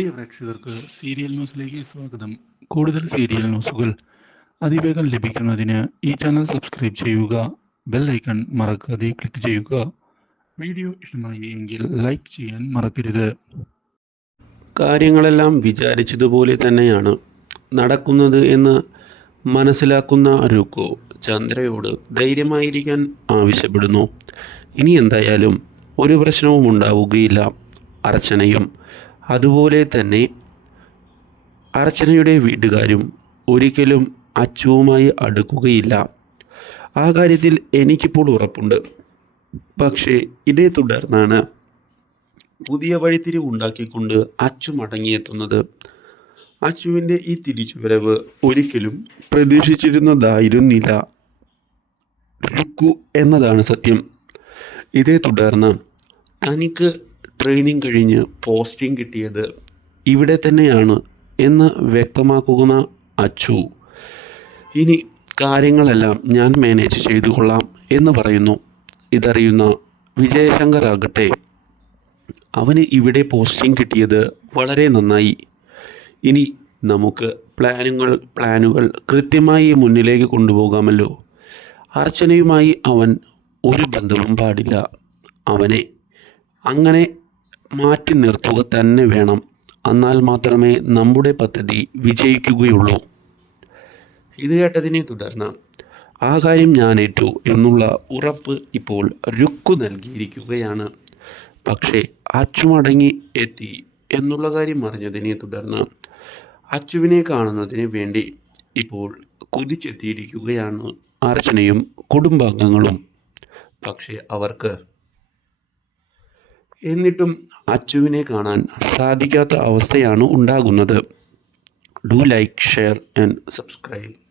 പ്രിയ പ്രേക്ഷകർക്ക് സീരിയൽ ന്യൂസിലേക്ക് സ്വാഗതം. കൂടുതൽ സീരിയൽ ന്യൂസുകൾ അതിവേഗം ലഭിക്കുന്നതിന് ഈ ചാനൽ സബ്സ്ക്രൈബ് ചെയ്യുക ബെൽ ഐക്കൺ മറക്കാതെ ക്ലിക്ക് ചെയ്യുക. വീഡിയോ ഇഷ്ടമായി എങ്കിൽ ലൈക്ക് ചെയ്യാൻ മറക്കരുത്. കാര്യങ്ങളെല്ലാം വിചാരിച്ചതുപോലെ തന്നെയാണ് നടക്കുന്നത് എന്ന് മനസ്സിലാക്കുന്ന രൂക്കോ ചന്ദ്രയോട് ധൈര്യമായിരിക്കാൻ ആവശ്യപ്പെടുന്നു. ഇനി എന്തായാലും ഒരു പ്രശ്നവും ഉണ്ടാവുകയില്ല. അർച്ചനയും അതുപോലെ തന്നെ അർച്ചനയുടെ വീട്ടുകാരും ഒരിക്കലും അച്ചുവുമായി അടുക്കുകയില്ല. ആ കാര്യത്തിൽ എനിക്കിപ്പോൾ ഉറപ്പുണ്ട്. പക്ഷേ ഇതേ തുടർന്നാണ് പുതിയ വഴിത്തിരിവ് ഉണ്ടാക്കിക്കൊണ്ട് അച്ചു മടങ്ങിയെത്തുന്നത്. അച്ചുവിന്റെ ഈ തിരിച്ചുവരവ് ഒരിക്കലും പ്രതീക്ഷിച്ചിരുന്നതായിരുന്നില്ല. രുക്കു എന്നതാണ് സത്യം. ഇതേ തുടർന്ന് തനിക്ക് ട്രെയിനിങ് കഴിഞ്ഞ് പോസ്റ്റിംഗ് കിട്ടിയത് ഇവിടെ തന്നെയാണ് എന്ന് വ്യക്തമാക്കുന്ന അച്ചു. ഇനി കാര്യങ്ങളെല്ലാം ഞാൻ മാനേജ് ചെയ്തു കൊള്ളാം എന്ന് പറയുന്നു. ഇതറിയുന്ന വിജയശങ്കർ ആകട്ടെ. അവന് ഇവിടെ പോസ്റ്റിംഗ് കിട്ടിയത് വളരെ നന്നായി. ഇനി നമുക്ക് പ്ലാനുകൾ പ്ലാനുകൾ കൃത്യമായി മുന്നിലേക്ക് കൊണ്ടുപോകാമല്ലോ. അർച്ചനയുമായി അവൻ ഒരു ബന്ധവും പാടില്ല. അവനെ അങ്ങനെ മാറ്റി നിർത്തുക തന്നെ വേണം. എന്നാൽ മാത്രമേ നമ്മുടെ പദ്ധതി വിജയിക്കുകയുള്ളൂ. ഇത് കേട്ടതിനെ തുടർന്ന് ആ കാര്യം ഞാൻ ഏറ്റു എന്നുള്ള ഉറപ്പ് ഇപ്പോൾ രുക്കു നൽകിയിരിക്കുകയാണ്. പക്ഷേ അച്ചു മടങ്ങി എത്തി എന്നുള്ള കാര്യം അറിഞ്ഞതിനെ തുടർന്ന് അച്ചുവിനെ കാണുന്നതിന് വേണ്ടി ഇപ്പോൾ കുതിച്ചെത്തിയിരിക്കുകയാണ് അർച്ചനയും കുടുംബാംഗങ്ങളും. പക്ഷേ അവർക്ക് എന്നിട്ടും അച്ചുവിനെ കാണാൻ സാധിക്കാത്ത അവസ്ഥയാണ് ഉണ്ടാകുന്നത്. Do like share and subscribe.